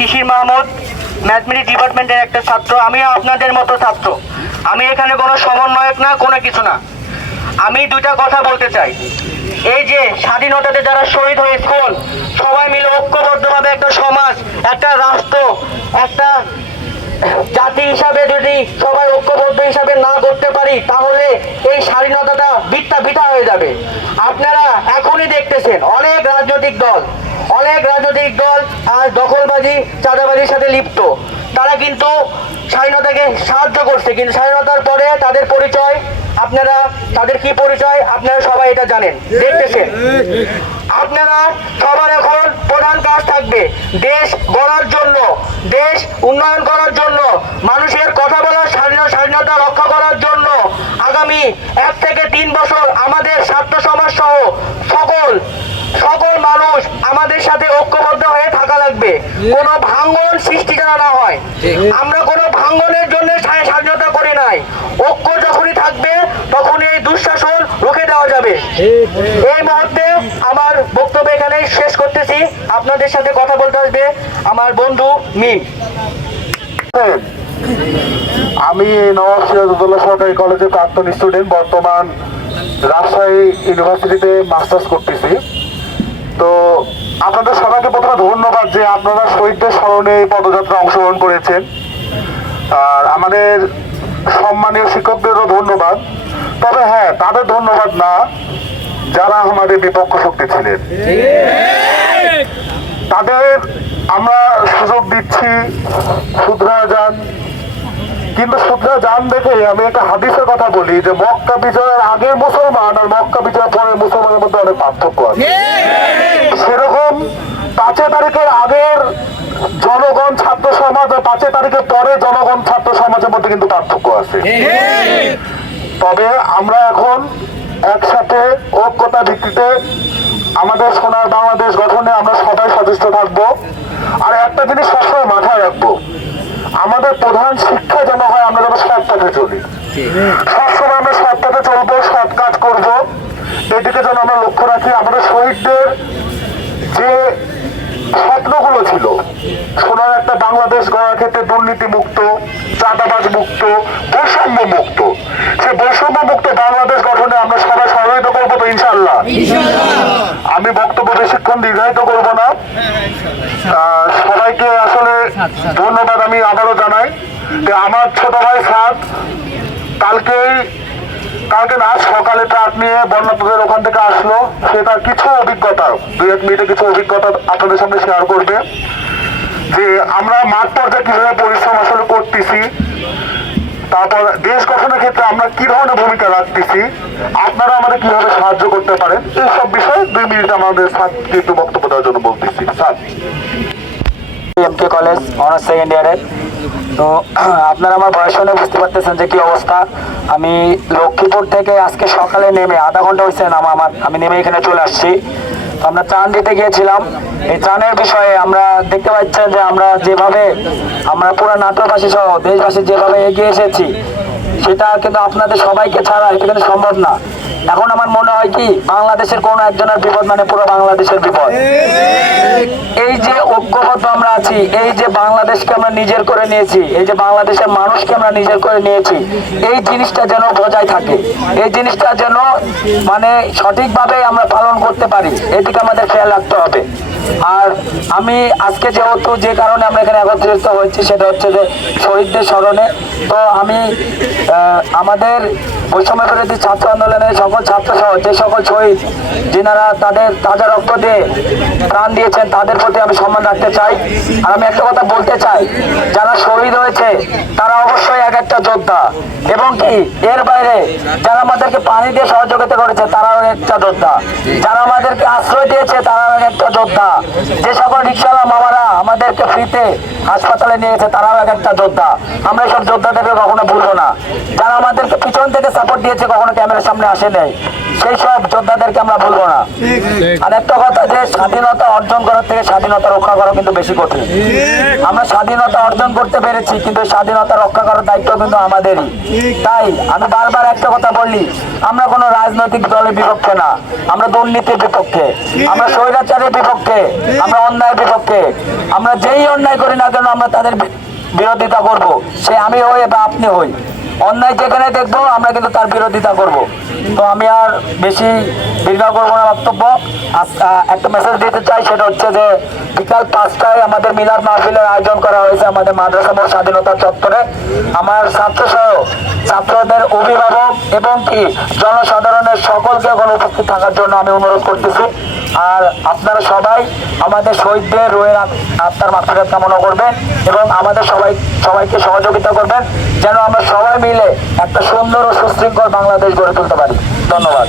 শিশির Mahmud, mathematics ডিপার্টমেন্টের একটা ছাত্র। আমি আপনাদের মতো ছাত্র। আমি এখানে কোনো সমন্বয়ক না, কোনো কিছু না। আমি দুইটা কথা বলতে চাই। এই যে স্বাধীনতাতে যারা শহীদ হয়েছেন, সবাই মিলে ঐক্যবদ্ধভাবে একটা সমাজ, একটা রাষ্ট্র, একটা জাতি হিসাবে যদি সবাই ঐক্যবদ্ধ হিসাবে না করতে পারি, তাহলে এই স্বাধীনতাটা বৃথা হয়ে যাবে। আপনারা এখনই দেখতেছেন অনেক রাজনৈতিক দল আজ দখলবাজি, চাঁদাবাজির সাথে লিপ্ত। তারা কিন্তু স্বাধীনতাকে সাহায্য করছে, কিন্তু স্বাধীনতার পরে তাদের পরিচয়, তাদের কি পরিচয় আপনারা সবাই এটা জানেন, দেখতেছেন। আপনারা সবার এখন প্রধান কাজ থাকবে দেশ গড়ার জন্য, দেশ উন্নয়ন করার জন্য, মানুষের কথা বলার স্বাধীনতা রক্ষা করার জন্য আগামী 1 থেকে 3 বছর আমাদের ছাত্র সমাজ সহ সকল মানুষ আমাদের সাথে ঐক্যবদ্ধ হয়ে থাকা লাগবে। কোনো ভাঙ্গন সৃষ্টি যেন না হয়। আমরা কোনো ভাঙ্গনের জন্য স্বাধীনতা করি নাই। ঐক্য যখনই থাকবে তখন এই দুঃশাসন রুখে দেওয়া যাবে। এই মুহূর্তে আমার বক্তব্য এখানে শেষ করতেছি। আপনাদের সাথে কথা বলতে আসবে আমার বন্ধু মিম। আমি নওয়াব সিরাজউদ্দৌলা সরকারি কলেজের প্রাক্তন স্টুডেন্ট, বর্তমান রাজশাহী ইউনিভার্সিটিতে মাস্টার্স করতেছি। তো আপনাদের সবাইকে প্রথমে ধন্যবাদ যে আপনারা শহীদদের স্মরণে এই পদযাত্রা অংশগ্রহণ করেছেন। আর আমাদের সম্মানীয় শিক্ষকদেরও ধন্যবাদ। তবে হ্যাঁ, তাদের ধন্যবাদ না যারা আমাদের বিপক্ষ শক্তি ছিলেন, তাদের আমরা সুযোগ দিচ্ছি শুধরা যান। কিন্তু শুধরা যান দেখে আমি একটা হাদিসের কথা বলি যে মক্কা বিজয়ের আগের মুসলমান আর মক্কা বিজয়ের পরের মুসলমানের মধ্যে অনেক পার্থক্য আছে। সেরকম 5 তারিখের আগের জনগণ ছাত্র সমাজ আর 5 তারিখের পরে জনগণ ছাত্র সমাজের মধ্যে কিন্তু পার্থক্য আছে। তবে আমরা এখন একসাথে ঐক্যতা ভিত্তিতে আমাদের সোনার বাংলাদেশ গঠনে আমরা সবাই সচেষ্ট থাকবো। আর একটা জিনিস সবসময় মাথায় রাখবো, আমাদের প্রধান শিক্ষা যেন হয় আমরা যেন সৎ পথে চলি। সবসময় আমরা সৎ পথে চলবো, সৎ কাজ করবো, এদিকে যেন আমরা লক্ষ্য রাখি। আমাদের শহীদদের যে স্বপ্নগুলো ছিল, সোনার একটা বাংলাদেশ গড়ার ক্ষেত্রে দুর্নীতি মুক্ত, চাঁদাবাজ মুক্ত, বৈষম্য মুক্ত, সে বৈষম্য মুক্ত বাংলাদেশ গঠনে আমরা সবাই সহযোগিতা করবো তো ইনশাআল্লাহ। আমি বক্তব্য বেশিক্ষণ দীর্ঘায়িত করবো না। সবাইকে আসলে ধন্যবাদ আমি আবারও জানাই যে আমার ছোট ভাই সাদ কালকে না সকালে ট্রাক নিয়ে বন্যাপুরের ওখান থেকে আসলো। সেটা কিছু অভিজ্ঞতা 2-1 মিনিটে কিছু অভিজ্ঞতা আপনাদের সামনে শেয়ার করবে যে আমরা মাঠ পর্যায়ে কিভাবে পরিশ্রম আসলে করতেছি, তারপর দেশ গঠনের ক্ষেত্রে আমরা কি ধরনের ভূমিকা রাখতেছি, আপনারা আমাদের কিভাবে সাহায্য করতে পারেন, এইসব বিষয়ে 2 মিনিট আমাদের সাথে একটু বক্তব্য দেওয়ার জন্য বলতেছি। স্যার, এমকে কলেজ অনার্স সেকেন্ড ইয়ারের। তো আপনারা আমার বয়স শুনে বুঝতে পারতেছেন যে কি অবস্থা। আমি লক্ষ্মীপুর থেকে আজকে সকালে নেমে আধা ঘন্টা হয়েছে আমি নেমে এখানে চলে আসছি। তো আমরা ত্রাণ দিতে গিয়েছিলাম। এই ত্রাণের বিষয়ে আমরা দেখতে পাচ্ছেন যে আমরা পুরো নাটোরবাসী সহ দেশবাসী যেভাবে এগিয়ে এসেছি, সেটা কিন্তু আপনাদের সবাইকে ছাড়া এটা কিন্তু সম্ভব না। এখন আমার মনে হয় কি, বাংলাদেশের কোনো একজনের বিপদ মানে পুরো বাংলাদেশের বিপদ। এই যে ঐক্যবদ্ধ আমরা আছি, এই যে বাংলাদেশকে আমরা নিজের করে নিয়েছি, এই যে বাংলাদেশের মানুষকে আমরা নিজের করে নিয়েছি, এই জিনিসটা যেন বজায় থাকে, এই জিনিসটা যেন মানে সঠিকভাবে আমরা পালন করতে পারি, এদিকে আমাদের খেয়াল রাখতে হবে। আর আমি আজকে যেহেতু যে কারণে আমরা এখানে একত্রিত হয়েছি সেটা হচ্ছে যে শহীদদের স্মরণে। তো আমি আমাদের বৈষম্য বিরোধী ছাত্র আন্দোলনের সকল ছাত্র সহ যে সকল শহীদ যিনারা তাদের তাজা রক্ত দিয়ে প্রাণ দিয়েছেন, তাদের প্রতি আমি সম্মান রাখতে চাই। আর আমি একটা কথা বলতে চাই, যারা শহীদ হয়েছে তারা অবশ্যই এক একটা যোদ্ধা, এবং কি এর বাইরে যারা আমাদেরকে পানি দিয়ে সহযোগিতা করেছে তারাও একটা যোদ্ধা, যারা আমাদেরকে আশ্রয় দিয়েছে তারাও একটা যোদ্ধা, যে সকল রিক্সাওয়ালা মামারা আমাদেরকে ফ্রিতে হাসপাতালে নিয়েছে তারাও এক একটা যোদ্ধা। আমরা এইসব যোদ্ধাদেরকে কখনো ভুলবো না। যারা আমাদেরকে পিছন থেকে সাপোর্ট দিয়েছে, কখনো ক্যামেরার সামনে আসে নাই, সেই সব যোদ্ধাদেরকে আমরা ভুলবো না। আর একটা কথা, যে স্বাধীনতা অর্জন করার থেকে স্বাধীনতা রক্ষা করা কিন্তু বেশি কঠিন। আমরা স্বাধীনতা অর্জন করতে পেরেছি, কিন্তু স্বাধীনতা রক্ষা করার দায়িত্ব কিন্তু আমাদেরই। তাই আমি বারবার একটা কথা বলি, আমরা কোনো রাজনৈতিক দলের বিপক্ষে না, আমরা দুর্নীতির বিপক্ষে, আমরা স্বৈরাচারের বিপক্ষে, আমরা অন্যায়ের বিপক্ষে। আমরা যেই অন্যায় করি না কেন আমরা তাদের বিরোধিতা করব, সে আমি হই বা আপনি হই। অন্যায় যেখানে দেখবো আমরা কিন্তু তার বিরোধিতা করব। তো আমি আর বেশি দীর্ঘ করবো না বক্তব্য। একটা মেসেজ দিতে চাই, সেটা হচ্ছে যে বিকাল 5টায় আমাদের মিলাদ মাহফিলের আয়োজন করা হয়েছে আমাদের মাদ্রাসা মোড় স্বাধীনতা চত্বরে। আমার ছাত্রসহ ছাত্রদের অভিভাবক এবং কি জনসাধারণের সকলকে ওখানে উপস্থিত থাকার জন্য আমি অনুরোধ করতেছি। আর আপনারা সবাই আমাদের শহীদদের রোহের আত্মার মাগফিরাত কামনা করবেন এবং আমাদের সবাইকে সহযোগিতা করবেন, যেন আমরা সবাই মিলে একটা সুন্দর ও সুশৃঙ্খল বাংলাদেশ গড়ে তুলতে পারি। ধন্যবাদ।